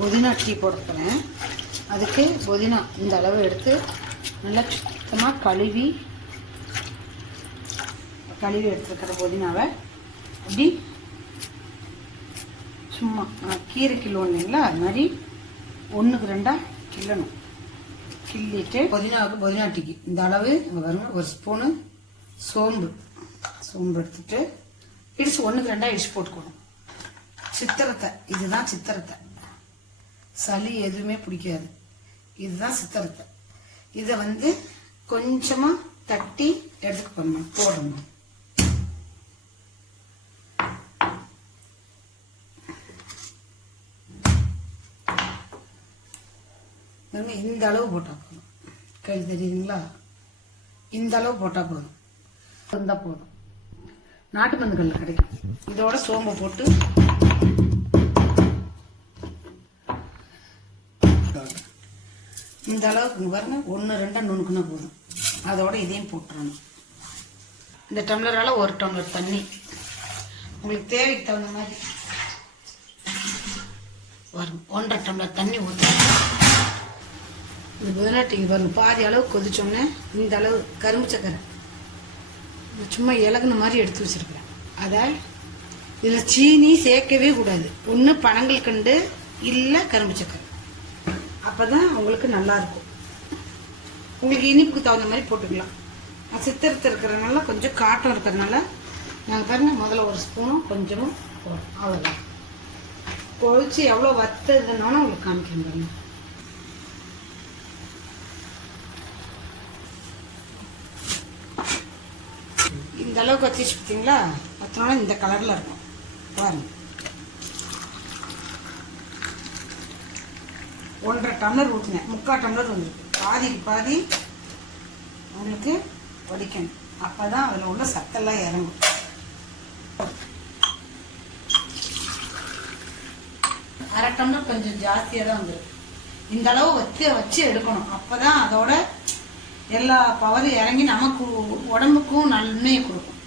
புதினா டீ போட போகிறேன். அதுக்கு புதினா இந்த அளவு எடுத்து நல்லா சுத்தமாக கழுவி எடுத்துருக்கிற புதினாவை அப்படி சும்மா கீரை கிள்ளுவோம் இல்லைங்களா, அது மாதிரி 1க்கு 2 கிள்ளணும். கிள்ளிட்டு புதினா டீக்கு இந்த அளவு இங்கே வருங்க. 1 ஸ்பூனு சோம்பு எடுத்துட்டு இடிச்சு 1க்கு 2 இடிச்சு போட்டுக்கணும். சித்திரத்தை, இதுதான் சித்திரத்தை. சளி எதுவுமே பிடிக்காது. இதுதான் சித்திரத்தை. இதை கொஞ்சமா தட்டி எடுத்துக்க போடணும். இந்த அளவு போட்டா போதும். கை தெரியுதுங்களா? இந்த அளவு போட்டா போதும். இருந்தா போதும். நாட்டு மருந்துகள் கிடைக்கும். இதோட சோம்பை போட்டு இந்த அளவுக்கு பாருங்க. 1 2 நுணுக்குன்னா போதும். அதோட இதையும் போட்டுறணும். இந்த டம்ளரால 1 டம்ளர் தண்ணி உங்களுக்கு தேவைக்கு தகுந்த மாதிரி வரும். 1.5 டம்ளர் தண்ணி ஊற்ற இந்த புதினா டீ பாருங்க. பாதி அளவு கொதிச்சோன்னே இந்த அளவு கரும்பு சக்கரை சும்மா இலகுன மாதிரி எடுத்து வச்சிருக்கிறேன். அதை இதில் சீனி சேர்க்கவே கூடாது. ஒன்று பனங்கள் கண்டு இல்லை கரும்பு சக்கரை. அப்போதான் உங்களுக்கு நல்லா இருக்கும். உங்களுக்கு இனிப்புக்கு தகுந்த மாதிரி போட்டுக்கலாம். சித்திரத்தை இருக்கிறதுனால கொஞ்சம் காட்டம் இருக்கிறதுனால நாங்கள் பாருங்க முதல்ல 1 ஸ்பூனும் கொஞ்சமும் போடுறோம். அவ்வளோதான். கொதிச்சு எவ்வளோ வத்ததுனாலும் உங்களுக்கு காமிக்கிறேன் பாருங்க. இந்த அளவுக்கு வச்சிச்சு பார்த்தீங்களா? வத்தனால இந்த கலரில் இருக்கும் பாருங்க. 1.5 டம்ளர் ஊற்றுனேன். 3/4 டம்ளர் வந்துருக்கு. பாதிக்கு பாதி உங்களுக்கு வடிக்கணும். அப்போ தான் அதில் உள்ள சத்தெல்லாம் இறங்கும். அரை டம்ளர் கொஞ்சம் ஜாஸ்தியாக தான் வந்துருக்கு. இந்த அளவு வச்சு எடுக்கணும். அப்போ தான் அதோட எல்லா பவரும் இறங்கி நமக்கு உடம்புக்கும் நன்மையை கொடுக்கும்.